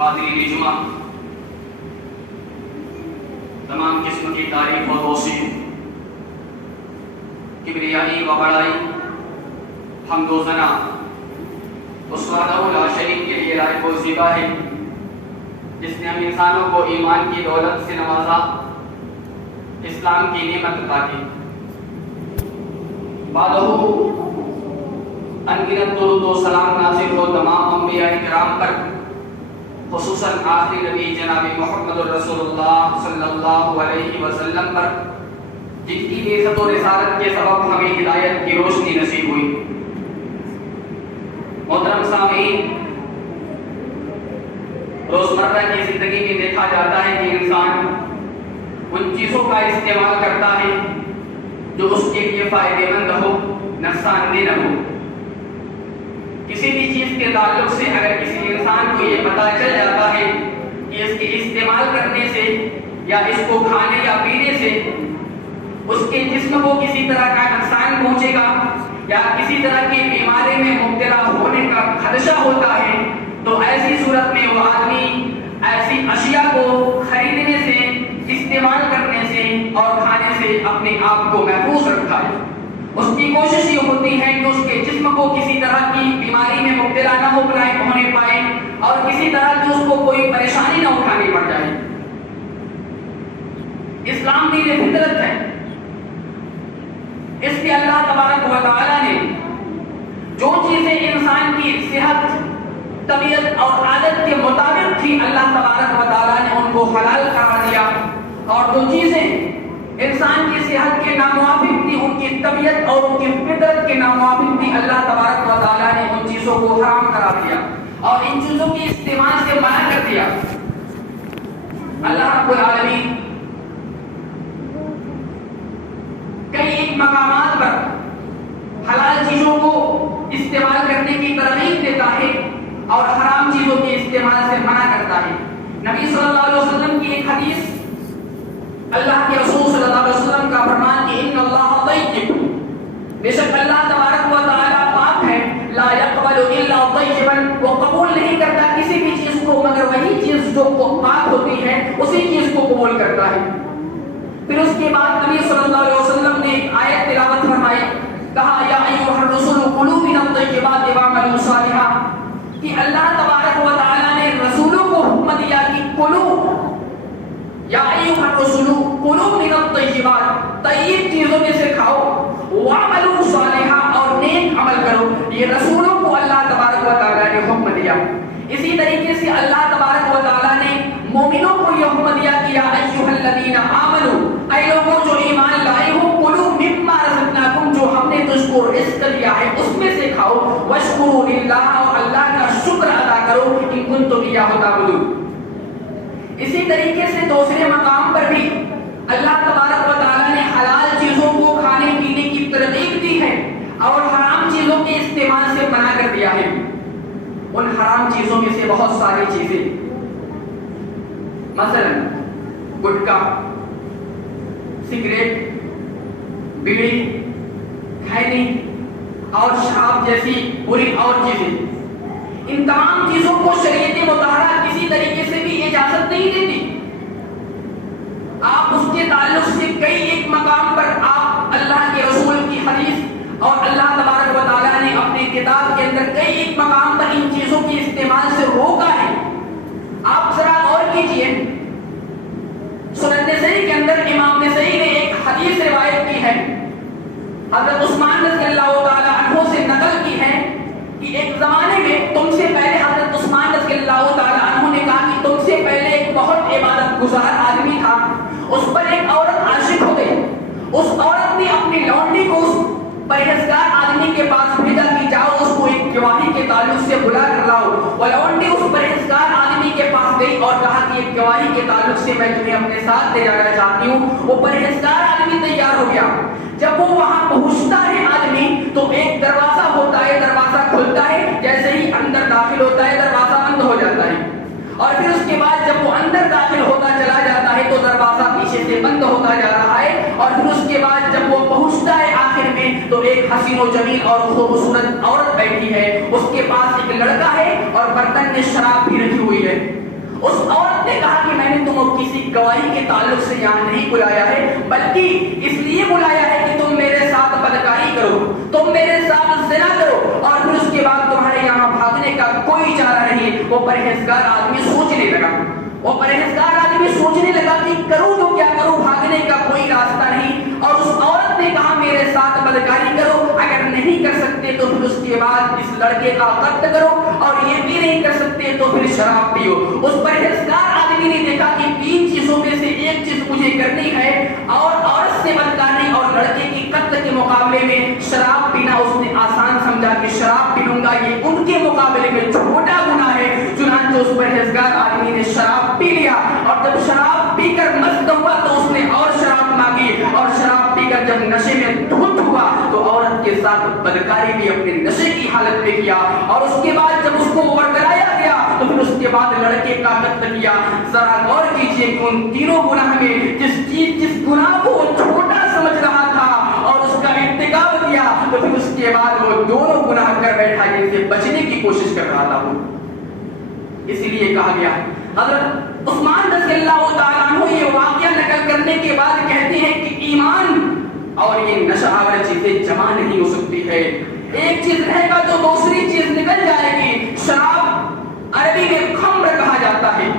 حاضرین جمعہ، تمام قسم کی تعریف اور توصیف، کبریائی و بڑائی، حمد و ثنا اس وحدہ لا شریک کے لیے لائق و زیبا ہے، جس نے ہم انسانوں کو ایمان کی دولت سے نوازا، اسلام کی نعمت عطا کی۔ بعدہ انگنت درود و سلام نازل ہو تمام انبیاء کرام پر، خصوصاً آخری نبی جناب محمد رسول اللہ صلی اللہ علیہ وسلم پر، جن کی بعثت و رسالت کے سبب ہمیں ہدایت کی روشنی نصیب ہوئی۔ محترم سامعین، روزمرہ کی زندگی میں دیکھا جاتا ہے کہ انسان ان چیزوں کا استعمال کرتا ہے جو اس کے لیے فائدہ مند ہو، نقصان دہ نہ ہو۔ کسی بھی چیز کے تعلق سے اگر کسی انسان کو یہ پتہ چل جاتا ہے کہ اس کے استعمال کرنے سے یا اس کو کھانے یا پینے سے اس کے جسم کو کسی طرح کا نقصان پہنچے گا یا کسی طرح کی بیماری میں مبتلا ہونے کا خدشہ ہوتا ہے، تو ایسی صورت میں وہ آدمی ایسی اشیاء کو خریدنے سے، استعمال کرنے سے اور کھانے سے اپنے آپ کو محفوظ رکھتا ہے۔ اس کی کوشش یہ ہوتی ہے کہ اس کے جسم کو کسی طرح کی بیماری میں مبتلا نہ ہونے پائے اور کسی طرح کی اس کو کوئی پریشانی نہ اٹھانی پڑ جائے۔ اسلام دین فطرت ہے، اس کے اللہ تبارک و تعالیٰ نے جو چیزیں انسان کی صحت، طبیعت اور عادت کے مطابق تھی، اللہ تبارک و تعالیٰ نے ان کو حلال قرار دیا، اور جو چیزیں انسان کی صحت کے ناموافق تھی، ان کی طبیعت اور ان کی فطرت کے ناموافق تھی، اللہ تبارک و تعالیٰ نے ان چیزوں کو حرام قرار دیا اور ان چیزوں کی استعمال سے منع کر دیا۔ اللہ رب العالمین کئی ایک مقامات پر حلال چیزوں کو استعمال کرنے کی ترغیب دیتا ہے اور حرام چیزوں کے استعمال سے منع کرتا ہے۔ نبی صلی اللہ علیہ وسلم کی ایک حدیث، اللہ کے رسول صلی اللہ علیہ وسلم کا فرمان کہ ان اللہ طیب، بے شک اللہ تبارک و تعالیٰ پاک ہے، لا یقبل الا طیبا، وہ قبول نہیں کرتا کسی بھی چیز کو مگر وہی چیز جو پاک ہوتی ہے، اسی چیز کو قبول کرتا ہے۔ پھر اس کے بعد نبی صلی اللہ علیہ وسلم نے آیت تلاوت فرمائی، کہا یا ایھا الرسول کلوا من الطیبات واعملوا صالحا، کہ اللہ تبارک و تعالیٰ نے رسولوں کو حکم دیا کہ کلو، یا ایھا الرسول کلوا من الطیبات، طیب چیزوں میں سے کھاؤ، واعملوا صالحا، اور نیک عمل کرو۔ یہ رسولوں کو اللہ تبارک و تعالیٰ نے حکم دیا۔ اسی طریقے سے اللہ تبارک و تعالیٰ نے مومنوں کو یہ حکم دیا کہ یا ایھا الذین آمنوا، اے لوگوں جو ایمان لائے ہو، کلوا مما رزقناکم، جو ہم نے تجھ کو رزق دیا ہے اس میں سے کھاؤ، واشکروا للہ، اور اللہ کا شکر ادا کرو، ان کنتم ایاہ تعبدون۔ اسی طریقے سے دوسرے مقام پر بھی اللہ تبارک و تعالیٰ نے حلال چیزوں کو کھانے پینے کی ترغیب دی ہے اور حرام چیزوں کے استعمال سے منع کر دیا ہے۔ ان حرام چیزوں میں سے بہت ساری چیزیں، مثلا گٹکا، سگریٹ، بیڑی، کھینی اور شراب جیسی بری اور چیزیں، ان تمام چیزوں کو شریعت مطہرہ کسی طریقے سے بھی اجازت نہیں دیتی۔ آپ اس کے تعلق سے کئی ایک مقام پر آپ اللہ کے رسول کی حدیث اور اللہ تبارک و تعالیٰ نے اپنی کتاب کے اندر کئی ایک مقام پر ان چیزوں کے استعمال سے روکا ہے۔ آپ ذرا غور کیجئے، سنن نسائی کے اندر امام نسائی نے ایک حدیث روایت کی ہے، حضرت عثمان رضی اللہ تعالیٰ عنہ سے نقل کی ہے کہ ایک زمانے میں تم سے پہلے، حضرت عثمان رضی اللہ تعالیٰ عنہ نے کہا کہ تم سے پہلے ایک بہت عبادت گزار آدمی تھا، اس پر ایک عورت عاشق ہو گئی۔ اس عورت نے اپنی لونڈی کو اس پرہیزگار آدمی کے پاس بھیجا کہ جاؤ اس کو ایک گواہی کے تعلق سے بلا کر لاؤ۔ وہ لونڈی اس پرہیزگار آدمی کے پاس گئی اور کہا کہ ایک گواہی کے تعلق سے میں تمہیں اپنے ساتھ لے جانا چاہتی ہوں۔ وہ پرہیزگار آدمی تیار ہو گیا۔ جب وہ وہاں پہنچتا ہے آدمی تو ایک دروازہ ہوتا ہے، دروازہ کھلتا ہے، جیسے ہی اندر داخل ہوتا ہے دروازہ بند ہو جاتا ہے، اور پھر اس کے بعد جب وہ اندر داخل ہوتا چلا جاتا ہے تو دروازہ پیچھے سے بند ہوتا جا رہا ہے، اور پھر اس کے بعد جب وہ پہنچتا ہے آخر میں تو ایک حسین و جمیل اور خوبصورت عورت بیٹھی ہے، اس کے پاس ایک لڑکا ہے اور برتن میں شراب بھی رکھی ہوئی ہے۔ اس عورت نے کہا کہ میں نے تمہیں کسی گواہی کے تعلق سے یہاں نہیں بلایا ہے، بلکہ اس لیے بلایا ہے کہ تم میرے ساتھ بدکاری کرو، تم میرے ساتھ زنا کرو، اور پھر اس کے بعد تمہارے یہاں بھاگنے کا کوئی چارہ نہیں۔ وہ پرہیزگار آدمی سوچنے لگا، وہ پرہیزگار آدمی سوچنے لگا کہ کروں تو کیا کروں، بھاگنے کا کوئی راستہ نہیں۔ اور اس عورت نے کہا میرے ساتھ بدکاری کرو، اگر نہیں کر سکتے تو پھر اس کے بعد اس لڑکے کا قتل کرو، اور یہ بھی نہیں کر سکتے تو پھر شراب پیو۔ اس پرہیزگار آدمی نے دیکھا کہ 3 چیزوں میں سے ایک چیز مجھے کرنی ہے، اور عورت سے بدکاری اور لڑکے کی قتل کے مقابلے میں شراب پینا اس نے آسان سمجھا کہ شراب پیوں گا، یہ ان کے مقابلے میں چھوٹا گناہ ہے۔ چنانچہ اس پرہیزگار آدمی نے شراب پی لیا، اور جب شراب پی کر مست ہوا تو اس نے اور شراب مانگی، اور شراب پی کر جب نشے میں دھت ہوا تو عورت کے ساتھ بدکاری بھی اپنے نشے کی حالت میں کیا، اور اس کے بعد جب اس کو ورگلایا گیا تو پھر اس کے بعد لڑکے کا قتل کیا۔ ذرا غور کیجئے کہ ان تینوں گناہ میں جس گناہ کو وہ چھوٹا سمجھ رہا تھا اور اس کا ارتکاب کیا، تو پھر اس کے بعد وہ دونوں گناہ کر بیٹھا جن سے بچنے کی کوشش کر رہا تھا۔ اسی لیے کہا گیا، حضرت عثمان رضی اللہ تعالیٰ عنہ یہ واقعہ نقل کرنے کے بعد کہتے ہیں کہ ایمان اور یہ نشہ آور چیزیں جمع نہیں ہو سکتی ہے، ایک چیز رہے گا تو دوسری چیز نکل جائے گی۔ شراب عربی میں خمر کہا جاتا ہے،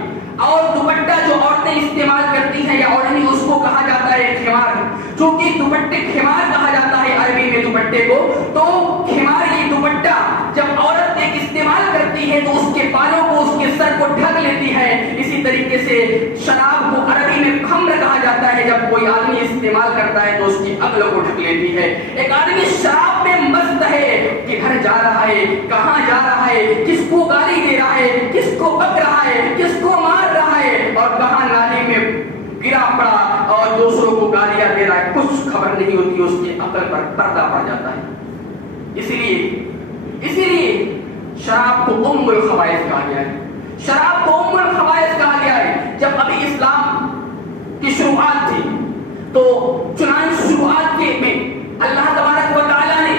اور دوپٹہ جو عورتیں استعمال کرتی ہیں یا اوڑھنی اس کو کہا جاتا ہے خمار، چونکہ دوپٹے خمار کہا جاتا ہے عربی میں دوپٹے کو، تو خمار یہ دوپٹہ جب عورت ایک استعمال کرتی ہے تو اس کے بالوں کو اس کے سر کو ڈھک لیتی ہے۔ اسی طریقے سے شراب کو عربی میں خمر کہا جاتا ہے، جب کوئی آدمی استعمال کرتا ہے تو اس کی عقل کو ڈھک لیتی ہے۔ ایک آدمی شراب میں مست ہے کہ گھر جا رہا ہے، کہاں جا رہا ہے، کس کو گالی دے رہا ہے، کس کو بک رہا ہے، کس کو مار رہا ہے، اور کہاں نالی میں گرا پڑا اور دوسروں کو گالیاں دے رہا ہے، کچھ خبر نہیں ہوتی، اس کی عقل پر پردہ پڑ جاتا ہے۔ اسی لیے شراب کو ام الخبائث کہا گیا ہے، شراب کو ام الخبائث کہا گیا ہے۔ جب ابھی اسلام کی شروعات تھی تو چنانچہ شروعات کے میں اللہ تبارک و تعالیٰ نے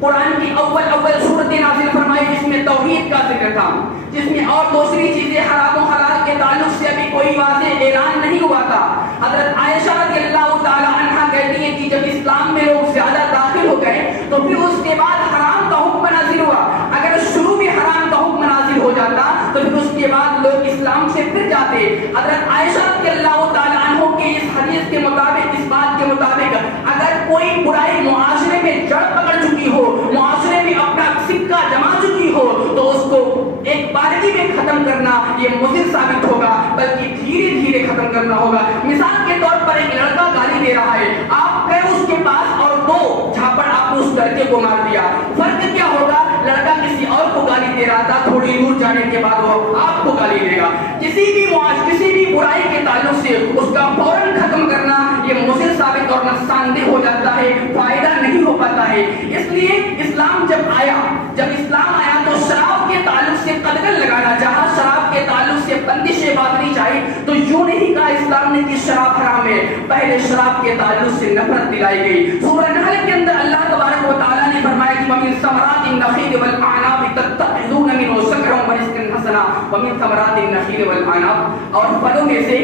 قرآن کی اول صورت نازل فرمائی جس میں توحید کا ذکر تھا، جس میں اور دوسری چیزیں حرام و حلال کے تعلق سے ابھی کوئی واضح اعلان نہیں ہوا تھا۔ حضرت عائشہ رضی اللہ تعالیٰ عنہا کہتی ہیں کہ جب اسلام میں لوگ زیادہ داخل ہو گئے تو پھر اس کے بعد حرام کا حکم نازل ہوا۔ اگر شروع میں حرام کا حکم نازل ہو جاتا تو پھر اس کے بعد لوگ اسلام سے پھر جاتے۔ حضرت عائشہ رضی اللہ تعالیٰ عنہ کے اس حدیث کے مطابق، اس بات کے مطابق، اگر کوئی برائی معاشرے میں جڑ پکڑ چکی ہو، معاشرے میں اپنا سکہ جما چکی ہو، تو اس کو ایک بارگی میں ختم کرنا یہ مضر ثابت ہوگا، بلکہ دھیرے دھیرے ختم کرنا ہوگا۔ مثال کے طور پر ایک لڑکا گالی دے رہا ہے، آپ گئے اس کے پاس اور 2 جھاپڑ آپ نے اس لڑکے کو مار دیا، فرق کیا ہوگا؟ لڑکا کسی اور کو گالی دے رہا تھا، تھوڑی دور جانے کے بعد وہ آپ کو گالی دے گا۔ کسی بھی برائی کے تعلق سے اس کا فوراً ختم کرنا یہ مضر ثابت اور نقصان دہ ہو جاتا ہے، فائدہ نہیں ہو پاتا ہے۔ اس لیے اسلام جب اسلام آیا تو شراب کے تعلق سے قدغن لگانا چاہا، شراب کے تعلق سے بندشیں باندھنی چاہی، تو یوں نہیں کہا اسلام نے کہ شراب حرام ہے، پہلے شراب کے تعلق سے نفرت دلائی گئی۔ سورہ نحل کے اندر اللہ تبارک و تعالیٰ نے فرمایا کہ وَمِن ثمرات النخیل والأعناب تتخذون منه سکرا ورزقا حسنا وَمِن ثمرات النخیل والأعناب، اور پھلوں میں سے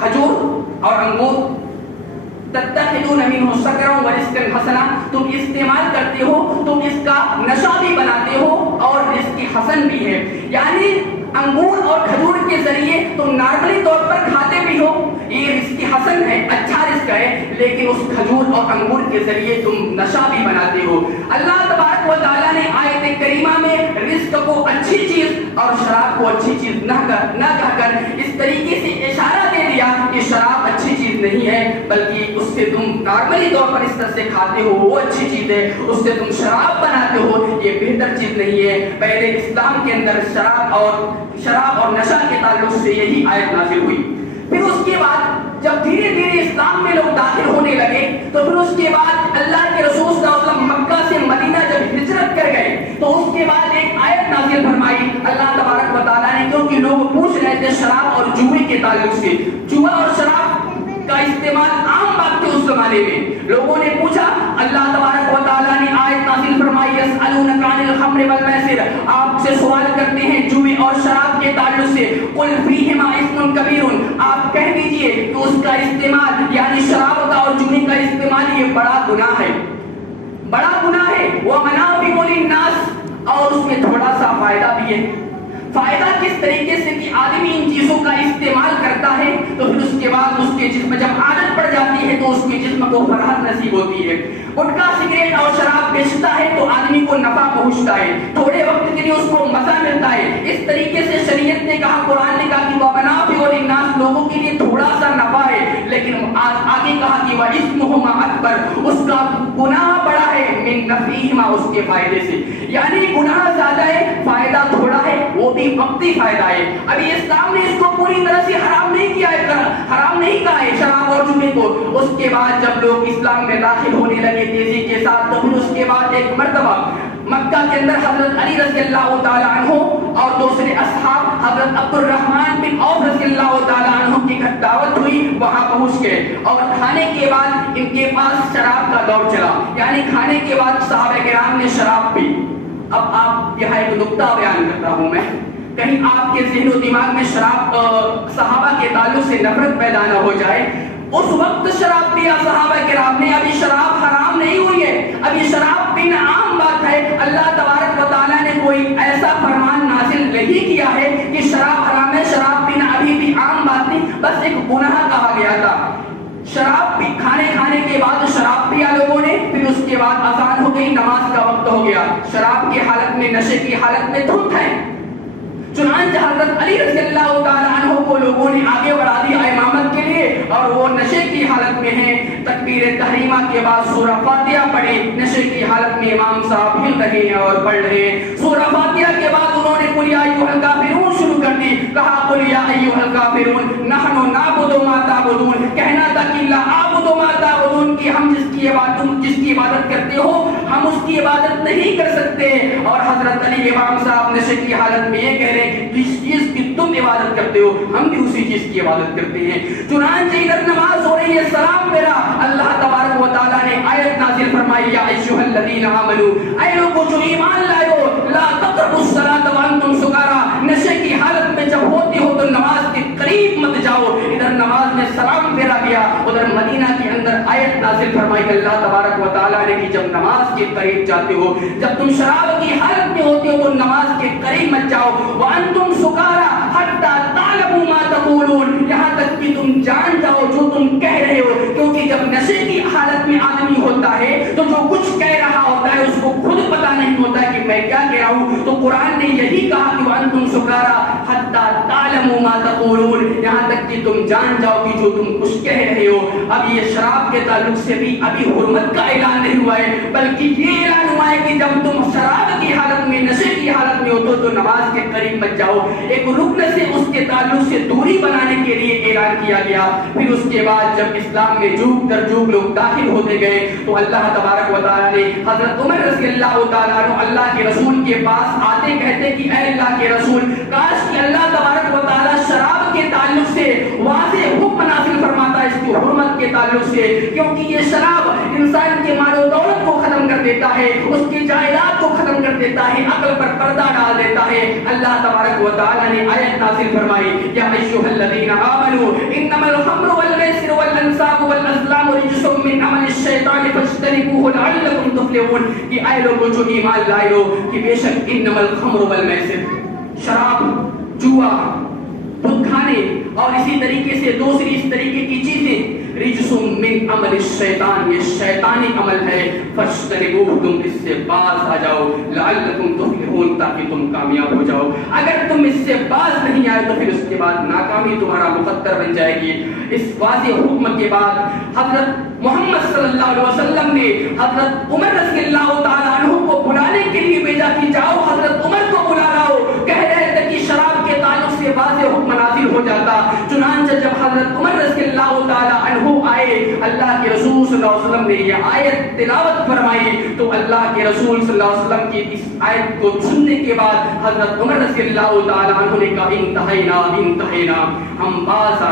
کھجور اور انگور، تتخذون منه سکرا ورزقا حسنا، تم استعمال کرتے ہو، تم اس کا نشہ بھی بناتے ہو اور رزق حسن بھی ہے۔ یعنی انگور اور کھجور کے ذریعے تم نارملی طور پر کھاتے بھی ہو، یہ رزق حسن ہے، اچھا رزق ہے، لیکن اس کھجور اور انگور کے ذریعے تم نشہ بھی بناتے ہو۔ اللہ تبارک و تعالیٰ نے آیت کریمہ میں رزق کو اچھی چیز اور شراب کو اچھی چیز نہ کہہ کر اس طریقے سے اشارہ دے دیا کہ شراب اچھی چیز نہیں ہے، بلکہ اس سے تم نارملی طور پر اس طرح سے کھاتے ہو وہ اچھی چیز ہے، اس سے تم شراب بناتے ہو یہ بہتر چیز نہیں ہے۔ پہلے اسلام کے اندر شراب اور نشہ کے تعلق سے یہی آیت نازل ہوئی۔ پھر اس کے بعد جب دھیرے دھیرے اسلام میں لوگ داخل ہونے لگے تو پھر اس کے بعد اللہ کے رسول صلی اللہ علیہ وسلم مکہ سے مدینہ جب ہجرت کر گئے تو اس کے بعد ایک آیت نازل فرمائی اللہ تبارک و تعالیٰ نے، کیونکہ لوگ پوچھ رہے تھے شراب اور جوئے کے تعلق سے، جوا اور شراب کا استعمال عام بات تھی اس زمانے میں. لوگوں نے پوچھا, اللہ تبارک و تعالیٰ نے آیت نازل فرمائی یسألونک عن الخمر والمیسر, آپ سے سوال کرتے ہیں جوئے اور شراب کے تعلق سے. قل فیہما اسم کبیر, آپ کہہ دیجئے کہ اس کا استعمال یعنی شراب کا اور جوئے کا استعمال یہ بڑا گناہ ہے, بڑا گناہ ہے. ومنافع للناس, اور اس میں تھوڑا سا فائدہ بھی ہے. فائدہ کس طریقے سے کہ آدمی ان چیزوں کا استعمال کرتا ہے تو پھر اس کے بعد اس کے جسم جب عادت پڑ جاتی ہے تو اس کے جسم کو فرحت نصیب ہوتی ہے. گٹکا سگریٹ اور شراب بیچتا ہے تو آدمی کو نفع پہنچتا ہے, تھوڑے وقت کے لیے اس کو مزہ ملتا ہے. اس طریقے سے شریعت نے کہا, قرآن نے کہا کہ وَمَنَافِعُ لِلنَّاسِ, لوگوں کے لیے تھوڑا سا نفع ہے, لیکن آگے کہا کہ وَإِثْمُهُمَا أَكْبَرُ, اس کا گناہ بڑا ہے مِن نَفْعِهِمَا, اس کے فائدے سے. یعنی گناہ زیادہ ہے, فائدہ تھوڑا ہے, وہ بھی وقتی فائدہ ہے. ابھی اسلام نے اس کو پوری طرح سے حرام نہیں کیا ہے, حرام نہیں کہا ہے شراب اور جوئے کو. اس کے بعد جب لوگ اسلام میں داخل ہونے لگے تیزی کے ساتھ تو پھر اس کے بعد ایک مرتبہ مکہ کے اندر حضرت علی رضی اللہ تعالی عنہ اور دوسرے اصحاب حضرت عبد الرحمن بن عوف رضی اللہ تعالی عنہ کی دعوت ہوئی, وہاں پہنچ گئے اور کھانے کے بعد ان کے پاس شراب کا دور چلا, یعنی کھانے کے بعد صحابہ کرام نے شراب پی. اب آپ یہاں ایک نقطہ بیان کرتا ہوں میں, کہیں آپ کے ذہن و دماغ میں شراب صحابہ کے تعلق سے نفرت پیدا نہ ہو جائے. اس وقت شراب پیا صحابہ کرام نے, ابھی شراب حرام نہیں ہوئی ہے, ابھی شراب پینا عام بات ہے. اللہ تبارک و تعالیٰ نے کوئی ایسا فرمان نازل نہیں کیا ہے کہ شراب حرام ہے, شراب پینا ابھی بھی عام بات نہیں, بس ایک گناہ کہا گیا تھا. شراب کھانے کے بعد شراب پیا لوگوں نے, پھر اس کے بعد اذان ہو گئی, نماز کا وقت ہو گیا. شراب کی حالت میں, نشے کی حالت میں دھت ہے. چنانچہ حضرت علی رضی اللہ تعالیٰ عنہ کو لوگوں نے آگے بڑھا دیا امامت کے لیے, اور وہ نشے کی حالت میں ہیں. تکبیر تحریمہ کے بعد سورہ فاتحہ پڑھی, نشے کی حالت میں امام صاحب ہل رہے ہیں اور پڑھ رہے ہیں. سورہ فاتحہ کے بعد انہوں نے قل یا ایھا الکافرون شروع کر دی, کہا قل یا ایھا الکافرون نحن نعبد ما تعبدون, کہنا تھا کہ لا اعبد ما تعبدون, کہ ہم جس کی عبادت کرتے ہو ہم اس کی عبادت نہیں کر سکتے. اور حضرت علی امام صاحب نشے کی حالت میں یہ کہہ رہے ہیں کہ جس چیز کی تم عبادت کرتے ہو ہم بھی اسی چیز کی عبادت کرتے ہیں. چنانچہ ادھر نماز ہو رہی ہے, سلام میرا, اللہ تبارک و تعالیٰ نے آیت نازل فرمائی یا ایھا الذین آمنوا, اے لوگوں جو ایمان لائے ہو, لا تقربوا الصلاۃ وانتم سکارا, نشے کی حالت میں جب ہوتے ہو تو نماز کے قریب مت جاؤ. ادھر نماز نے سلام پھیرا دیا, ادھر مدینہ کے اندر آیت نازل فرمائی اللہ تبارک و تعالیٰ نے کہ جب نماز کے قریب جاتے ہو, جب تم شراب کی حالت میں ہوتے ہو تو نماز کے قریب مت جاؤ. وانتم سکارا حتی تعلموا ما تقولون, یہاں تک کہ تم جان جاؤ جو تم کہہ رہے ہو, کیونکہ جب نشے کی حالت میں آدمی ہوتا ہے تو جو کچھ کہہ رہا ہوتا ہے اس کو خود پتہ نہیں ہوتا کہ میں کیا کہہ رہا ہوں. تو قرآن نے یہی کہا کہ وانتم سکارا حتی تعلموا ما تقولون, یہاں تک کہ تم جان جاؤ کہ جو تم کچھ کہہ رہے ہو. اب یہ شراب کے تعلق سے بھی ابھی حرمت کا اعلان نہیں ہوا ہے, بلکہ یہ اعلان ہوا ہے کہ جب تم شراب کی حالت میں, نشے کی حالت میں ہو تو نماز کے قریب مت جاؤ. ایک رکن سے اس کے تعلق سے دوری بنانے کے لیے اعلان کیا گیا. پھر اس کے بعد جب اسلام میں جوگ در جوگ لوگ داخل ہوتے گئے تو اللہ تبارک و تعالیٰ نے حضرت عمر رضی اللہ تعالیٰ عنہ اللہ کے رسول کے پاس آتے کہتے کہ اے اللہ کے رسول, کاش کہ اللہ تبارک و تعالیٰ شراب کے تعلق سے واضح حکم نازل فرماتا اس کی حرمت کے تعلق سے, کیونکہ یہ شراب انسان کے مال و دولت کو ختم کر دیتا ہے, اس کی جائیداد کو ختم کر دیتا ہے, عقل پر پردہ ڈال دیتا ہے. اللہ تبارک و تعالیٰ نے آیت نازل فرمائی یا ایھا الذین آمنوا انما الخمر والمیسر والانصاب والازلام رجس من عمل الشیطان فاجتنبوه لعلکم تفلحون, کہ اے لوگوں جو ایمان لائے ہو کہ بے شک انما الخمر والمیسر, شراب, جوا, خود کھانے اور اسی طریقے سے دوسری اس طریقے کی چیزیں رجس من عمل الشیطان, یہ شیطانی عمل ہے. فاجتنبوه, تم اس سے باز آ جاؤ, لعلکم تفلحون, تاکہ تم کامیاب ہو جاؤ. اگر تم اس سے باز نہیں آئے تو پھر اس کے بعد ناکامی تمہارا مقدر بن جائے گی. اس واضح حکم کے بعد حضرت محمد صلی اللہ علیہ وسلم نے حضرت عمر رضی اللہ تعالیٰ عنہ کو بلانے کے لیے بھیجا کہ جاؤ حضرت عمر کو بلا لاؤ. کہہ رہے تھے کہ شراب کے تعلق سے واضح حکم نازل ہو جاتا. چنانچہ جب حضرت عمر رضی اللہ تعالیٰ عنہ آئے اللہ کے رسول صلی اللہ علیہ وسلم نے یہ آیت تلاوت فرمائی تو اللہ کے رسول صلی اللہ علیہ وسلم کی اس آیت کو سننے کے بعد حضرت عمر رضی اللہ تعالیٰ عنہ نے کہا انتہینا، ہم باز آ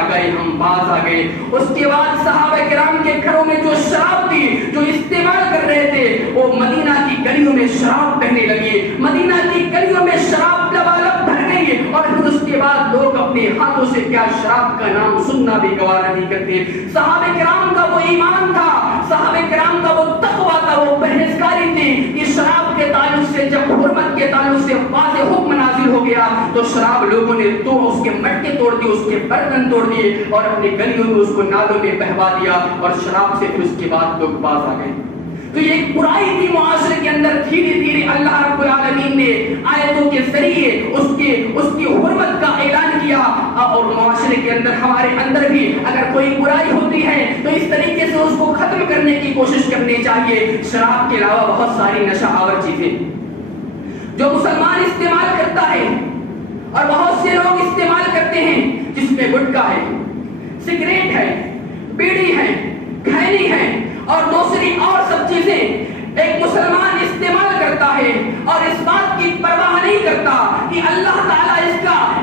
گئے۔ اس کے بعد صحابہ کرام کے گھروں میں جو شراب تھی جو استعمال کر رہے تھے وہ مدینہ کی گلیوں میں شراب بہنے لگی، مدینہ کی گلیوں میں شراب لبالب بھر گئی، اور پھر اس کے بعد لوگ اپنے ہاتھوں سے کیا شراب کا نام سننا بھی گوارا نہیں کرتے۔ صحابہ کرام کا وہ ایمان تھا، صحابہ کرام کا وہ تقویٰ تھا، وہ پرہیزگاری تھی کہ شراب کے تعلق سے جب حرمت کے تعلق سے واضح حکم نازل ہو گیا تو شراب لوگوں نے اس کے مٹکے توڑ دیے، اس کے برتن توڑ دیے اور اپنی گلیوں میں اس کو نالوں میں بہوا دیا، اور شراب سے پھر اس کے بعد لوگ باز آ گئے۔ تو یہ ایک برائی تھی معاشرے کے اندر، دھیرے دھیرے اللہ رب العالمین نے آیتوں کے ذریعے اس کی حرمت کا اعلان کیا، اور معاشرے کے اندر ہمارے اندر بھی اگر کوئی برائی ہوتی ہے تو اس طریقے سے اس کو ختم کرنے کی کوشش کرنی چاہیے۔ شراب کے علاوہ بہت ساری نشہ آور چیزیں جو مسلمان استعمال کرتا ہے اور بہت سے لوگ استعمال کرتے ہیں، جس میں گٹکا ہے، سگریٹ ہے، بیڑی ہے، کھینی ہے اور دوسری اور سب چیزیں ایک مسلمان استعمال کرتا ہے اور اس بات کی پرواہ نہیں کرتا کہ اللہ تعالیٰ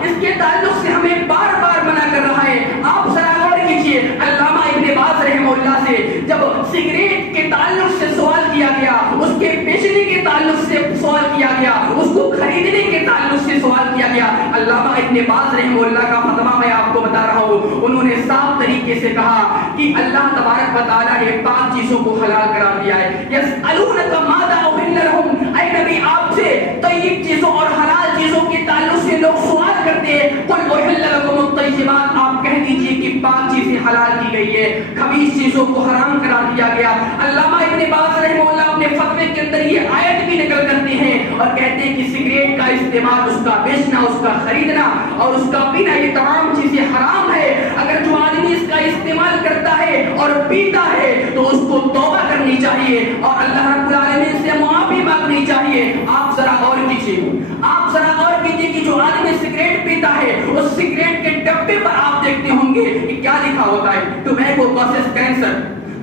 اس کے تعلق سے ہمیں بار بار منع کر رہا ہے۔ آپ ذرا غور کیجیے، علامہ ابن باز رحمہ اللہ سے جب سگریٹ کے تعلق سے سوال کیا گیا، اس کے بیچنے کے تعلق سے سوال کیا گیا، اس کو خریدنے کے تعلق سے سوال کیا گیا، علامہ ابن باز رحمہ اللہ کا فتویٰ میں آپ کو بتا رہا ہوں، انہوں نے صاف طریقے سے کہا کہ اللہ تبارک و تعالیٰ نے پاک چیزوں کو حلال قرار دیا ہے۔ یسألونک ماذا احل لہم، اے نبی آپ سے طیب چیزوں اور حلال چیزوں کے تعلق سے لوگ سوال کرتے ہیں، قل احل لکم الطیبات، آپ کہہ دیجئے کہ پاک چیزیں حلال کی گئی ہے، خبیث چیزوں کو حرام قرار دیا گیا۔ علامہ ابن باز رحمہ اللہ اپنے فتوے کے اندر یہ آیت بھی نقل کرتے ہیں اور کہتے ہیں کہ سگریٹ کا استعمال، اس کا بیچنا، اس کا خریدنا اور اس کا پینا، یہ تمام چیزیں حرام ہے۔ اگر جو آدمی اس کا استعمال کرتا ہے اور پیتا ہے تو اس کو توبہ کرنی چاہیے اور اللہ رب العالمین سے معافی مانگنی چاہیے۔ آپ ذرا غور کیجیے کہ جو آدمی سگریٹ پیتا ہے اس سگریٹ کے ڈبے پر آپ دیکھتے ہوں گے کہ کیا لکھا ہوتا ہے، ٹوبیکو کازز کینسر،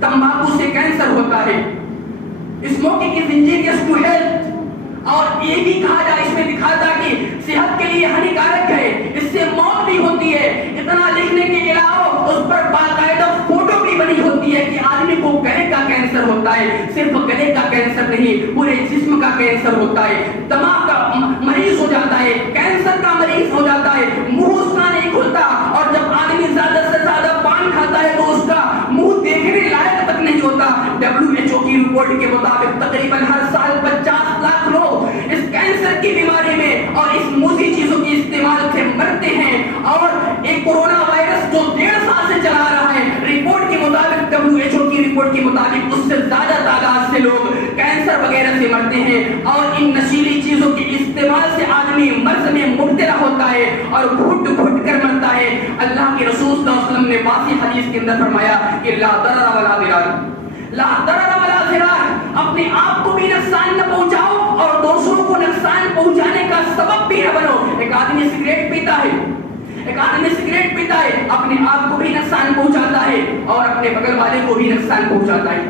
تمباکو سے کینسر ہوتا ہے، اسموکنگ از انجریس ٹو ہیلتھ، اور یہ بھی کہا جائے، اس میں لکھا تھا کہ صحت کے لیے ہانیکارک ہے، اس سے موت بھی ہوتی ہے۔ اتنا لکھنے کے علاوہ اس پر باقاعدہ فوٹو بھی بنی ہوتی ہے کہ آدمی کو گلے کا کینسر ہوتا ہے، صرف گلے کا کینسر نہیں، پورے جسم کا کینسر ہوتا ہے، دماغ کا مریض ہو جاتا ہے، کینسر کا مریض ہو جاتا ہے، منہ اس کا نہیں کھلتا، اور جب آدمی زیادہ سے زیادہ پان کھاتا ہے تو اس کا منہ دیکھنے لائق تک نہیں ہوتا۔ WHO کی رپورٹ کے مطابق تقریباً ہر سال 50 لاکھ لوگ اس کینسر کی بیماری میں اور اس موذی چیزوں کے استعمال سے مرتے ہیں، اور ایک کورونا وائرس جو 1.5 سال سے چلا رہا ہے، رپورٹ کے مطابق WHO کی رپورٹ کے مطابق اس سے زیادہ تعداد سے لوگ کینسر وغیرہ سے مرتے ہیں، اور ان نشیلی چیزوں کے استعمال سے آدمی مرض میں مبتلا ہوتا ہے اور گھٹ گھٹ کر مرتا ہے۔ اللہ کے رسول صلی اللہ علیہ وسلم نے واضح حدیث کے اندر فرمایا کہ لا ضرر ولا ضرار، لا ضرر ولا ضرار، اپنے آپ کو بھی نقصان نہ پہنچاؤ اور دوسروں کو نقصان پہنچانے کا سبب بھی نہ بنو۔ ایک آدمی سگریٹ پیتا ہے، اپنے آپ کو بھی نقصان پہنچاتا ہے اور اپنے بغل والے کو بھی نقصان پہنچاتا ہے۔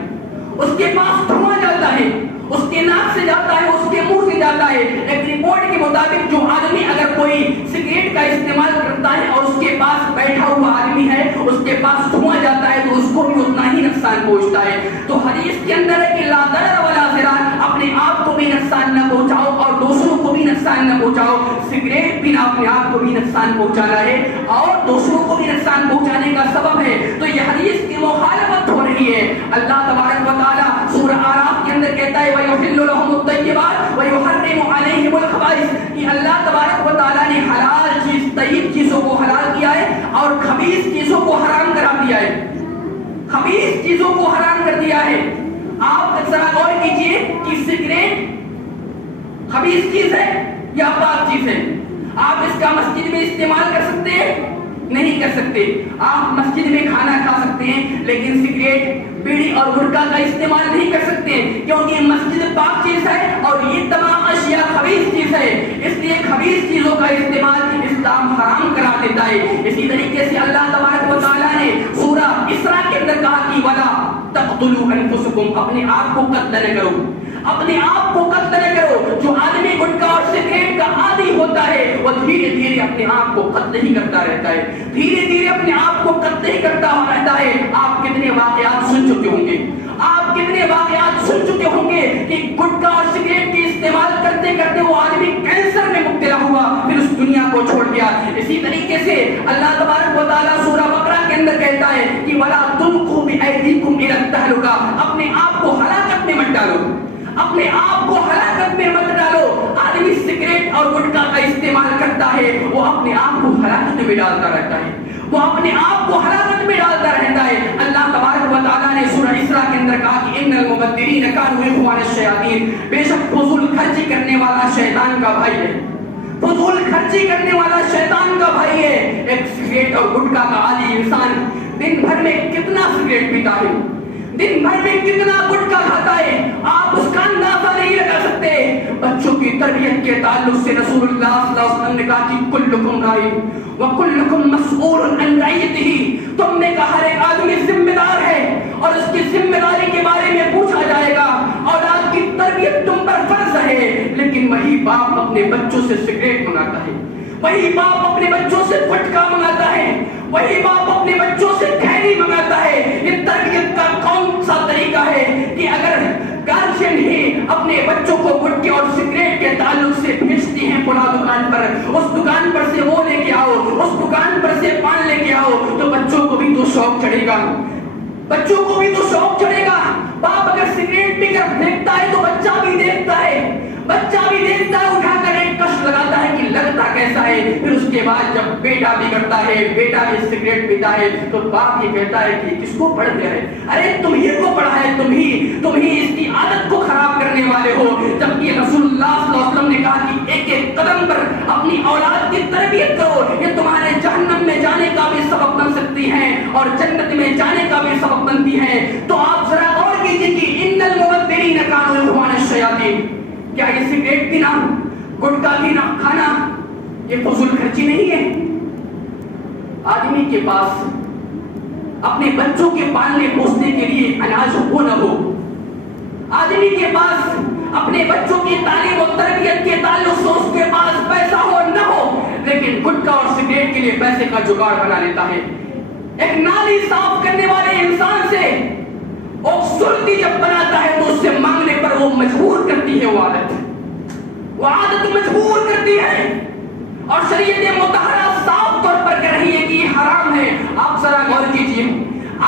اس کے پاس دھواں جاتا ہے، اس کے ناک سے جاتا ہے، اس کے منہ سے جاتا ہے۔ ایک رپورٹ کے مطابق جو آدمی اگر کوئی سگریٹ کا استعمال کرتا ہے اور اس کے پاس بیٹھا ہوا آدمی ہے، اس کے پاس دھواں جاتا ہے تو اس کو بھی اتنا ہی نقصان پہنچتا ہے۔ تو حدیث کے اندر ہے کہ لا ضرر ولا ضرار، اپنے آپ کو بھی نقصان نہ پہنچاؤ اور دوسروں کو بھی نقصان نہ پہنچاؤ۔ سگریٹ پینا اپنے آپ کو بھی نقصان پہنچانا ہے اور دوسروں کو بھی نقصان پہنچانے کا سبب ہے، تو یہ حدیث کی مخالفت ہو رہی ہے۔ اللہ تبارک و تعالیٰ سورہ اعراف کے اندر کہتا ہے وَيُحِلُّ لَهُمُ الطَّيِّبَاتِ وَيُحَرِّمُ عَلَيْهِمُ الْخَبَائِثَ، کہ اللہ تبارک و تعالیٰ نے حلال چیز، طیب چیزوں کو حلال کیا ہے اور خبیث چیزوں کو حرام کرا دیا ہے، خبیث چیزوں کو حرام کر دیا ہے۔ آپ ذرا غور کیجئے کہ سگریٹ خبیث چیز ہے یا پاک چیز ہے؟ آپ اس کا مسجد میں استعمال کر سکتے ہیں؟ نہیں کر سکتے۔ آپ مسجد میں کھانا کھا سکتے ہیں لیکن سگریٹ، بیڑی اور گٹکا کا استعمال نہیں کر سکتے، کیونکہ مسجد پاک چیز ہے اور یہ تمام اشیاء خبیث چیز ہے، اس لیے خبیث چیزوں کا استعمال اسلام حرام کرا دیتا ہے۔ اسی طریقے سے اللہ تبارک و تعالیٰ نے سورہ اسراء کے اندر کہا کہ ولا تقتلوا انفسکم، اپنے آپ کو قتل نہ کرو، اپنے آپ کو قتل نہ کرو۔ جو آدمی گٹکا اور سگریٹ کا عادی ہوتا ہے وہ دھیرے دھیرے اپنے آپ کو قتل ہی کرتا رہتا ہے، دھیرے دھیرے اپنے آپ کو قتل ہی کرتا رہتا ہے۔ آپ کتنے واقعات سن چکے ہوں گے، آپ کتنے واقعات سن چکے ہوں گے کہ گٹکا اور سگریٹ کے استعمال کرتے کرتے وہ آدمی کینسر میں مبتلا ہوا، پھر اس دنیا کو چھوڑ گیا۔ اسی طریقے سے اللہ تبارک و تعالیٰ سورہ بقرہ کے اندر کہتا ہے کہ وَلَا تُلْقُوا بِأَيْدِيكُمْ إِلَى التَّهْلُكَةِ، اپنے آپ کو ہلاکت میں مت ڈالو، اپنے آپ کو ہلاکت میں مت ڈالو۔ آدمی سگریٹ اور گٹکا کا استعمال کرتا ہے، وہ اپنے آپ کو ہلاکت میں ڈالتا رہتا ہے، وہ اپنے آپ کو ہلاکت میں ڈالتا رہتا ہے۔ اللہ تبارک و تعالیٰ نے سورہ اسراء کے اندر کہا کہ ان المبذرین کانوا اخوان الشیاطین، بے شک فضول خرچی کرنے والا شیطان کا بھائی ہے، فضول خرچی کرنے والا شیطان کا بھائی ہے۔ ایک سگریٹ اور گٹکا کا عادی انسان دن بھر میں کتنا سگریٹ پیتا ہے، دن بھر میں کتنا گٹکا کھاتا ہے، آپ اس کا اندازہ نہیں لگا سکتے۔ بچوں کی تربیت کے تعلق سے رسول اللہ صلی اللہ علیہ وسلم نے کہا کہ کلکم رائی وکلکم مسئول عن رعیتہ، تم میں کا ہر ایک آدمی ذمہ دار ہے اور اس کی ذمہ داری کے بارے میں پوچھا جائے گا۔ اولاد کی تربیت تم پر فرض ہے، لیکن وہی باپ اپنے بچوں سے سگریٹ منگاتا ہے، وہی باپ اپنے بچوں سے گٹکا منگاتا ہے، وہی باپ اپنے بچوں سے کھیری منگاتا ہے۔ یہ تربیت کا کون سا طریقہ ہے کہ اگر گارجین ہی اپنے بچوں کو گٹکے اور سگریٹ کے تعلق سے بھیجتی ہیں فلاں دکان پر، اس دکان پر سے وہ لے کے آؤ، اس دکان پر سے پان لے کے آؤ، تو بچوں کو بھی تو شوق چڑھے گا، بچوں کو بھی تو شوق چڑھے گا۔ باپ اگر سگریٹ پی کر پھینکتا ہے تو بچہ بھی دیکھتا ہے، بچہ بھی دیکھتا ہے، اٹھا کر ایک کش لگاتا ہے کہ لگتا کیسا ہے۔ پھر اس کے بعد جب بیٹا بھی کرتا ہے، بیٹا بھی سگریٹ پیتا ہے، تو باپ یہ کہتا ہے کہ کس کو پڑھ گیا ہے، ارے تمہیں کو پڑھا ہے، تم ہی اس کی عادت کو خراب کرنے والے ہو۔ جبکہ رسول اللہ صلی اللہ علیہ وسلم نے کہا کہ ایک ایک قدم پر اپنی اولاد کی تربیت کرو، یہ تمہارے جہنم میں جانے کا بھی سبب بن سکتی ہیں اور جنت میں جانے کا بھی سبب بنتی ہیں۔ تو آپ ذرا غور کیجیے کہ ان المبذرین کانوا اخوان الشیاطین، کیا یہ سگریٹ پینا، گٹکا پینا، کھانا یہ فضول خرچی نہیں ہے؟ آدمی کے پاس اپنے بچوں کے پالنے پوسنے کے لیے اناج ہو نہ ہو، آدمی کے پاس اپنے بچوں کی تعلیم و تربیت کے تعلق سے اس کے پاس پیسہ ہو نہ ہو، لیکن گٹکا اور سگریٹ کے لیے پیسے کا جگاڑ بنا لیتا ہے۔ ایک نالی صاف کرنے والے انسان سے سرتی جب بناتا ہے تو اس سے مانگنے پر وہ مجبور کرتی ہے، وہ عادت مجبور کرتی ہے، اور شریعت مطہرہ صاف طور پر کہہ رہی ہے کہ یہ حرام ہے۔ آپ ذرا غور کیجیے،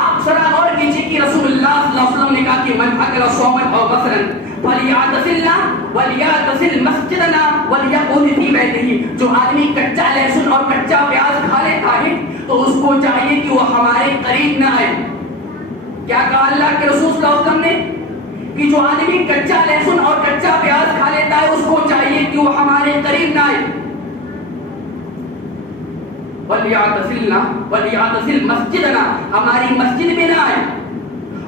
آپ ذرا غور کیجیے کہ رسول اللہ صلی اللہ علیہ وسلم نے کہا کہ من اکل صوما او بصرا فلیعتزلنا ولیعتزل مسجدنا ولیقعد فی بیتہ، جو آدمی کچا لہسن اور کچا پیاز کھا لیتا ہے تو اس کو چاہیے کہ وہ ہمارے قریب نہ آئے۔ کیا کہا اللہ کے رسول صلی اللہ علیہ وسلم نے کہ جو آدمی کچا لہسن اور کچا پیاز کھا لیتا ہے اس کو چاہیے کہ وہ ہمارے قریب نہ آئے۔ وَلْيَعْتَزِلْنَا وَلْيَعْتَزِلْ مَسْجِدَنَا، ہماری مسجد میں نہ آئے۔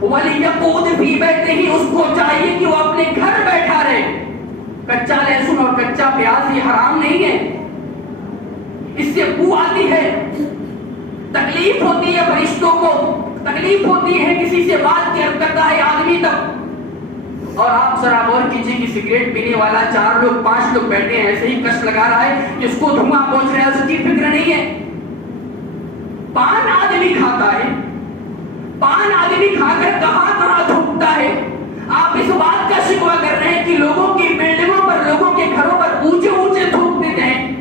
وَلْيَقْعُدْ فِي بَيْتِهِ، اس کو چاہیے کہ وہ اپنے گھر بیٹھا رہے۔ کچا لہسن اور کچا پیاز یہ حرام نہیں ہے، اس سے بو آتی ہے، تکلیف ہوتی ہے، فرشتوں کو تکلیف ہوتی ہے، کسی سے بات کرتا ہے آدمی تب۔ اور آپ ذرا غور کیجیے کہ سگریٹ پینے والا 4 لوگ 5 لوگ بیٹھے ہیں، ایسے ہی کش لگا رہا ہے کہ اس کو دھواں پہنچ رہا ہے، اس کی فکر نہیں ہے۔ پان آدمی کھاتا ہے، پان آدمی کھا کر کہاں کہاں تھوکتا ہے۔ آپ اس بات کا شکوہ کر رہے ہیں کہ لوگوں کی بلڈنگوں پر، لوگوں کے گھروں پر اونچے اونچے تھوک دیتے ہیں۔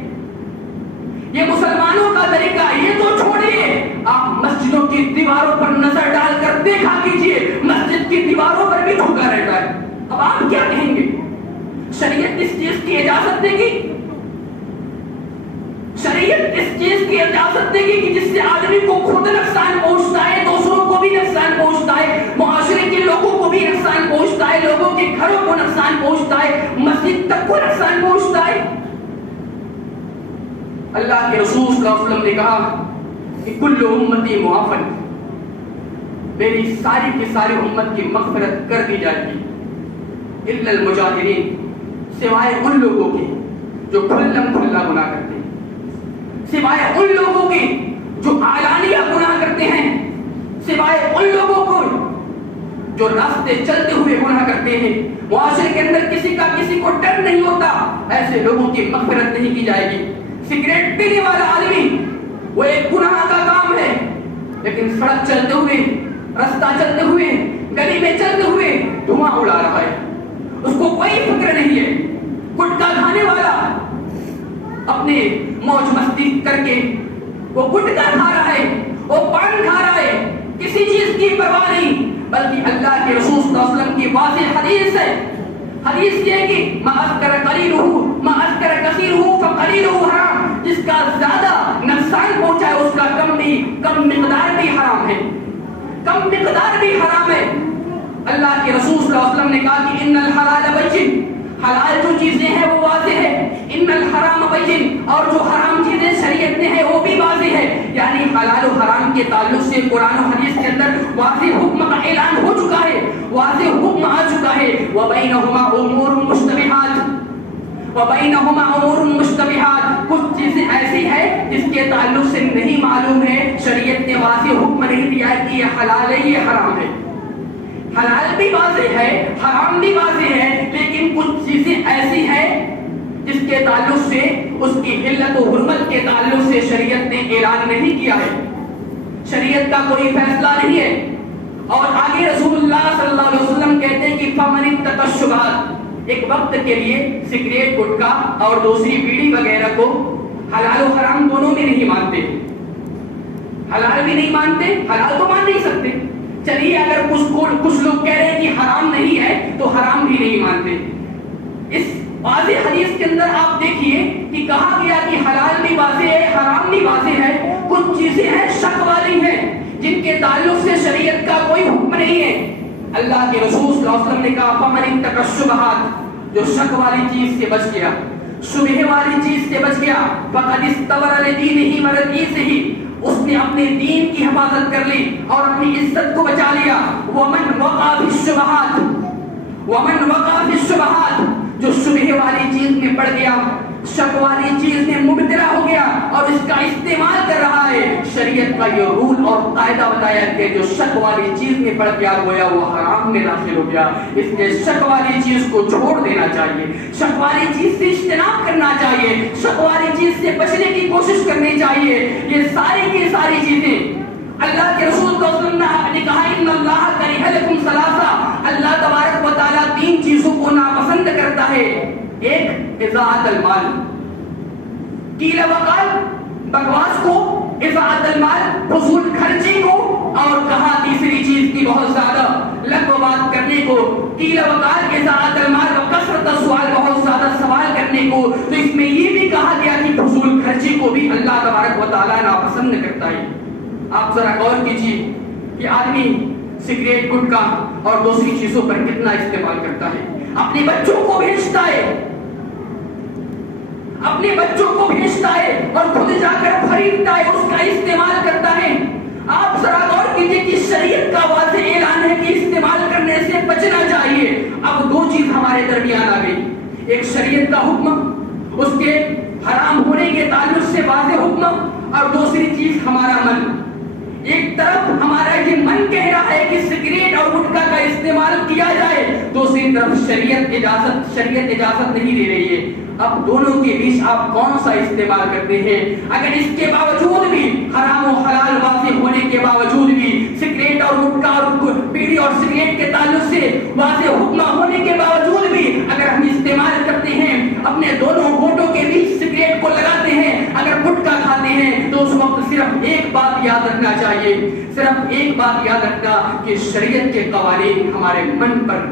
یہ مسلمانوں کا طریقہ، یہ تو چھوڑیے، آپ مسجدوں کی دیواروں پر نظر ڈال کر دیکھا کیجئے، مسجد کی دیواروں پر بھی تھوکا رہتا ہے۔ اب آپ کیا کہیں گے؟ شریعت اس چیز کی اجازت دے گی؟ شریعت اس چیز کی اجازت دے گی کہ جس سے آدمی کو خود نقصان پہنچتا ہے، دوسروں کو بھی نقصان پہنچتا ہے، معاشرے کے لوگوں کو بھی نقصان پہنچتا ہے، لوگوں کے گھروں کو نقصان پہنچتا ہے، مسجد تک کو نقصان پہنچتا ہے؟ اللہ کے رسول صلی اللہ علیہ وسلم نے کہا کہ کل امتی معافن، میری ساری کی ساری امت کی مغفرت کر دی جائے گی، الا المجاہرین، سوائے ان لوگوں کے جو کھلم کھلا گناہ کرتے ہیں، سوائے ان لوگوں کے جو اعلانیہ گناہ کرتے ہیں، سوائے ان لوگوں کو جو راستے چلتے ہوئے گناہ کرتے ہیں، معاشرے کے اندر کسی کا کسی کو ڈر نہیں ہوتا، ایسے لوگوں کی مغفرت نہیں کی جائے گی۔ سگریٹ پینے والا آدمی وہ ایک گناہ کا کام ہے، لیکن سڑک چلتے ہوئے، رستہ چلتے ہوئے، گلی میں چلتے ہوئے دھواں اڑا رہا ہے، اس کو کوئی فکر نہیں ہے۔ گٹکا کھانے والا اپنے موج مستی کر کے وہ گٹکا کھا رہا ہے، وہ پان کھا رہا ہے، کسی چیز کی پرواہ نہیں، بلکہ اللہ کے رسول صلی اللہ علیہ وسلم کی واضح حدیث ہے، حدیث یہ کہ ما اسکر قلیلہ ما اسکر کثیرہ فقلیلہ حرام، جس کا زیادہ نقصان پہنچا ہے اس کا کم مقدار بھی حرام ہے، کم مقدار بھی حرام ہے۔ اللہ کے رسول صلی اللہ علیہ وسلم نے کہا کہ ان الحلال بین، حلال جو چیزیں ہیں وہ واضح ہے، ان الحرام بین، اور جو حرام چیزیں شریعت میں ہیں وہ بھی واضح ہے، یعنی حلال و حرام کے تعلق سے قرآن و حدیث کے اندر واضح حکم کا اعلان ہو چکا ہے، واضح حکم آ چکا ہے۔ وَبَيْنَهُمَا أُمُورٌ مُشْتَبِهَاتٌ وَبَيْنَهُمَا أُمُورٌ مُشْتَبِهَاتٌ، کچھ چیزیں ایسی ہے جس کے تعلق سے نہیں معلوم ہے، شریعت نے واضح حکم نہیں دیا ہے کہ یہ حلال ہے یہ حرام ہے، حلال بھی واضح ہے، حرام بھی واضح ہے، لیکن کچھ چیزیں ایسی ہیں جس کے تعلق سے، اس کی حلت و حرمت کے تعلق سے شریعت نے اعلان نہیں کیا ہے، شریعت کا کوئی فیصلہ نہیں ہے۔ اور آگے رسول اللہ صلی اللہ علیہ وسلم کہتے ہیں کہ فَمَنِ اتَّقَى الشُّبُهَاتِ، ایک وقت کے لیے سگریٹ، گٹکا اور دوسری بیڑی وغیرہ کو حلال و حرام دونوں میں نہیں مانتے، حلال بھی نہیں مانتے، حلال تو مان نہیں سکتے، چلیے اگر کچھ لوگ کہہ رہے ہیں کہ حرام نہیں ہے تو حرام بھی نہیں مانتے۔ اس واضح حدیث کے اندر آپ دیکھیے کہ کہا گیا کہ حلال بھی واضح ہے، حرام بھی واضح ہے، کچھ چیزیں ہیں شک والی ہیں جن کے تعلق سے شریعت کا کوئی حکم نہیں ہے۔ اللہ کے رسول صلی اللہ علیہ وسلم نے کہا فَمَنِ اتَّقَى الشُّبُهَاتِ، جو شک والی چیز سے بچ گیا، شبہ والی چیز سے بچ گیا، فَقَدِ اسْتَبْرَأَ لِدِينِهِ وَعِرْضِهِ، اس نے اپنے دین کی حفاظت کر لی اور اپنی عزت کو بچا لیا۔ وَمَنْ وَقَعَ فِي الشُّبُهَاتِ وَمَنْ وَقَعَ فِي الشُّبُهَاتِ، جو شبہ والی چیز میں پڑ گیا، شک والی چیز میں مبتلا ہو گیا اور اس کا استعمال کر رہا ہے، شریعت کا یہ رول اور قاعدہ بتایا کہ جو شک والی چیز میں پڑ گیا گویا وہ حرام میں داخل ہو گیا، اس لیے شک والی چیز کو چھوڑ دینا چاہیے، شک والی چیز سے اجتناب کرنا چاہیے، شک والی چیز سے بچنے کی کوشش کرنی چاہیے۔ یہ ساری کی ساری چیزیں اللہ کے رسول صلی اللہ علیہ وسلم نے کہا ان اللہ کرہ لکم ثلاثہ، اللہ تبارک و تعالیٰ تین چیزوں کو ناپسند کرتا ہے۔ ایک اضاعت المال، قیل وقال، بکواس کو، اضاعت المال، فضول خرچی کو، اور کہا تیسری چیز کی بہت زیادہ لغو بات کرنے کو، قیل وقال، اضاعت المال و کثرت السؤال، بہت زیادہ سوال کرنے کو۔ تو اس میں یہ بھی کہا گیا کہ فضول خرچی کو بھی اللہ تبارک و تعالیٰ ناپسند کرتا ہے۔ آپ ذرا غور کیجیے کہ آدمی سگریٹ، گٹکا اور دوسری چیزوں پر کتنا استعمال کرتا ہے، اپنے بچوں کو بھیجتا ہے، اپنے بچوں کو بھیجتا ہے اور خود جا کر خریدتا ہے، اس کا استعمال کرتا ہے۔ آپ ذرا غور کیجیے کہ شریعت کا واضح اعلان ہے کہ استعمال کرنے سے بچنا چاہیے۔ اب دو چیز ہمارے درمیان آ گئی، ایک شریعت کا حکم، اس کے حرام ہونے کے تعلق سے واضح حکم، اور دوسری چیز ہمارا من۔ ایک طرف ہمارا یہ من کہہ رہا ہے کہ سگریٹ اور گٹکا کا استعمال کیا جائے، دوسری طرف شریعت اجازت نہیں دے رہی ہے۔ اب دونوں کے بیچ آپ کون سا استعمال کرتے ہیں؟ اگر اس کے باوجود بھی، حرام و حلال واضح ہونے کے باوجود بھی، سگریٹ اور گٹکا اور بیڑی اور سگریٹ کے تعلق سے واضح حکم ہونے کے باوجود بھی اگر ہم استعمال کرتے ہیں، اپنے دونوں ہونٹوں کے بیچ سگریٹ کو لگاتے ہیں، اگر گٹکا کھاتے ہیں، تو اس وقت صرف ایک بات یاد رکھنا چاہیے، صرف ایک بات یاد رکھنا کہ شریعت کے قوانین ہمارے من پر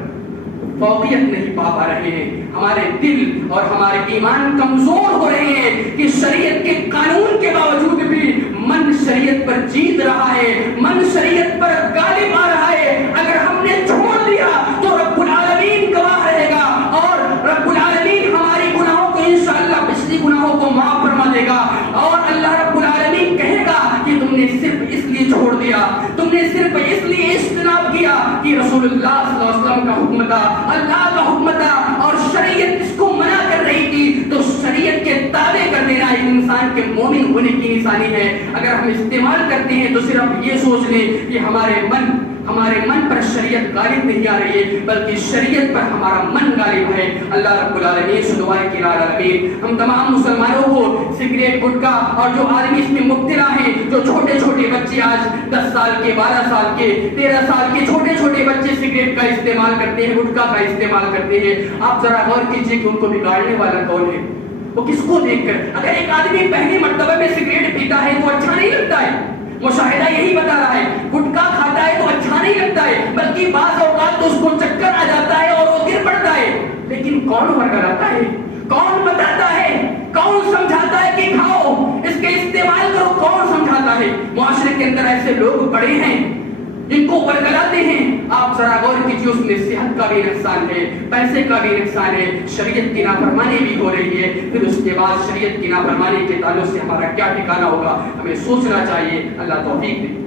فوقیت نہیں پا رہے ہیں، ہمارے دل اور ہمارے ایمان کمزور ہو رہے ہیں کہ شریعت کے قانون کے باوجود بھی من شریعت پر جیت رہا ہے، من شریعت پر غالب آ رہا ہے۔ اگر ہم نے چھوڑ دیا تو رب العالمین گواہ رہے گا، اور رب العالمین ہماری گناہوں کو انشاءاللہ پچھلی گناہوں کو معاف فرما دے گا، اور اللہ رب العالمین کہے گا کہ تم نے صرف اس لیے چھوڑ دیا، تم نے صرف اس لیے اجتناب کیا کہ رسول اللہ صلی اللہ علیہ وسلم کا حکم تھا، اللہ کا حکم تھا، اور شریعت اس کو منع کر رہی تھی، تو شریعت کے تابع کر دینا ایک انسان کے مومن ہونے کی نشانی ہے۔ اگر ہم استعمال کرتے ہیں تو صرف یہ سوچ لیں کہ ہمارے من ہمارے من پر شریعت غالب نہیں آ رہی ہے بلکہ شریعت پر ہمارا من غالب ہے. اللہ رب العالمین سے دعا ہے کہ العالمین ہم تمام مسلمانوں کو سگریٹ گٹکا اور جو آدمی اس میں مبتلا ہیں, جو چھوٹے چھوٹے بچے آج 10 سال کے 12 سال کے 13 سال کے چھوٹے چھوٹے بچے سگریٹ کا استعمال کرتے ہیں, گٹکا کا استعمال کرتے ہیں, آپ ذرا غور کیجئے کہ ان کو بگاڑنے والا کون ہے, وہ کس کو دیکھ کر. اگر ایک آدمی پہلی مرتبہ میں سگریٹ پیتا ہے تو اچھا نہیں لگتا ہے, مشاہدہ یہی بتا رہا ہے. گٹکا کھاتا ہے تو اچھا نہیں لگتا ہے بلکہ بعض اوقات تو اس کو چکر آ جاتا ہے اور وہ گر پڑتا ہے. لیکن کون ورگلاتا ہے, کون بتاتا ہے, کون سمجھاتا ہے کہ کھاؤ, اس کے استعمال کرو, کون سمجھاتا ہے. معاشرے کے اندر ایسے لوگ پڑے ہیں جن کو ورگلاتے ہیں. آپ ذرا غور کیجیے, اس میں صحت کا بھی نقصان ہے, پیسے کا بھی نقصان ہے, شریعت کی نافرمانی بھی ہو رہی ہے. پھر اس کے بعد شریعت کی نافرمانی کے تعلق سے ہمارا کیا ٹھکانہ ہوگا, ہمیں سوچنا چاہیے. اللہ توفیق دے.